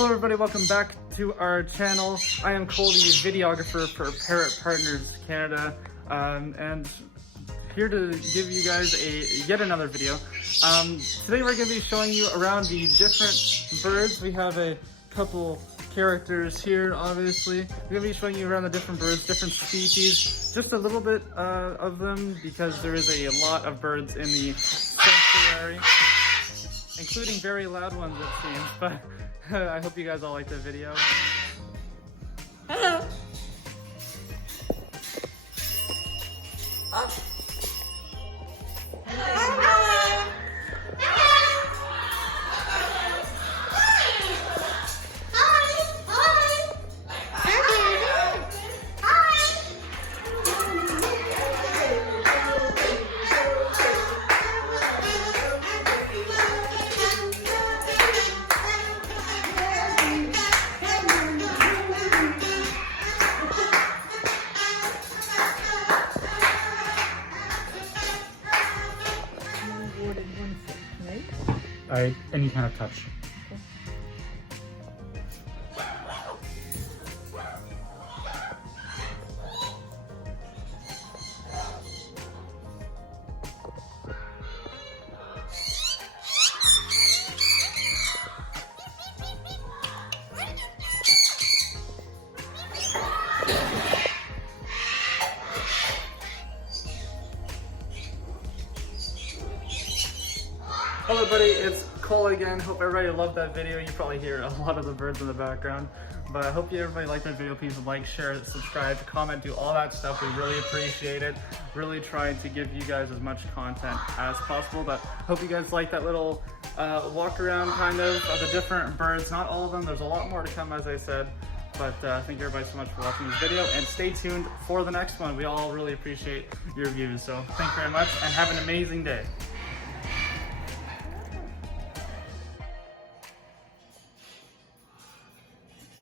Hello everybody, welcome back to our channel. I am Cole, the videographer for Parrot Partners Canada, and here to give you guys yet another video. Today we're going to be showing you around the different birds. We have a couple characters here, obviously. We're going to be showing you around the different birds, different species, just a little bit of them because there is a lot of birds in the sanctuary, including very loud ones it seems, but I hope you guys all like the video. Hello. Any kind of touch. Hello everybody, it's Cole again. Hope everybody loved that video. You probably hear a lot of the birds in the background, but I hope everybody liked that video. Please like, share, subscribe, comment, do all that stuff. We really appreciate it. Really trying to give you guys as much content as possible, but hope you guys like that little walk around kind of the different birds. Not all of them, there's a lot more to come as I said, but thank you everybody so much for watching this video, and stay tuned for the next one. We all really appreciate your views, so thank you very much and have an amazing day.